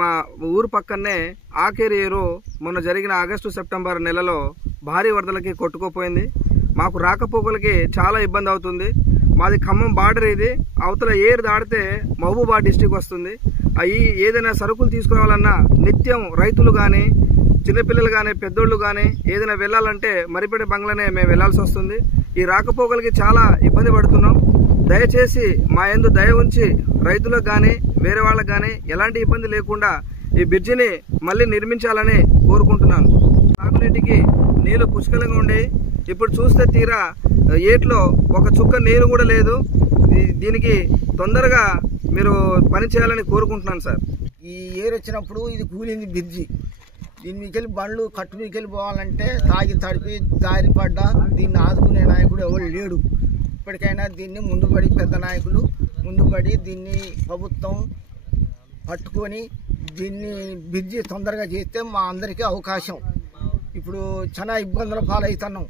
మా ఊరు పక్కనే ఆకేరు ఏరు మొన్న జరిగిన ఆగస్టు సెప్టెంబర్ నెలలో భారీ వరదలకి కొట్టుకుపోయింది. మాకు రాకపోకలకి చాలా ఇబ్బంది అవుతుంది. మాది ఖమ్మం బార్డర్, ఇది అవతల ఏరు దాడితే మహబూబాబాద్ డిస్టిక్ వస్తుంది. అవి ఏదైనా సరుకులు తీసుకురావాలన్నా నిత్యం రైతులు కానీ చిన్నపిల్లలు కానీ పెద్దోళ్ళు కానీ ఏదైనా వెళ్ళాలంటే మరిపేట బంగ్లానే మేము వెళ్లాల్సి వస్తుంది. ఈ రాకపోకలకి చాలా ఇబ్బంది పడుతున్నాం. దయచేసి మా యందు దయ ఉంచి రైతులకు కానీ వేరే వాళ్ళకి కానీ ఎలాంటి ఇబ్బంది లేకుండా ఈ బ్రిడ్జిని మళ్ళీ నిర్మించాలని కోరుకుంటున్నాను. తాగునీటికి నీళ్లు పుష్కలంగా ఉండే, ఇప్పుడు చూస్తే తీరా ఏట్లో ఒక చుక్క నీరు కూడా లేదు. దీనికి తొందరగా మీరు పని చేయాలని కోరుకుంటున్నాను సార్. ఈ ఏరు వచ్చినప్పుడు ఇది కూలింది బ్రిడ్జి. దీని మీకెళ్ళి బండ్లు కట్టు మీకెళ్ళి పోవాలంటే తాగి తడిపి దారి పడ్డా దీన్ని ఆదుకునే నాయకుడు ఎవరు లేడు. ఇప్పటికైనా దీన్ని ముందుపడి పెద్ద నాయకులు ముందుపడి దీన్ని ప్రభుత్వం పట్టుకొని దీన్ని బ్రిడ్జి తొందరగా చేస్తే మా అందరికీ అవకాశం. ఇప్పుడు చాలా ఇబ్బందుల పాలవుతున్నాం.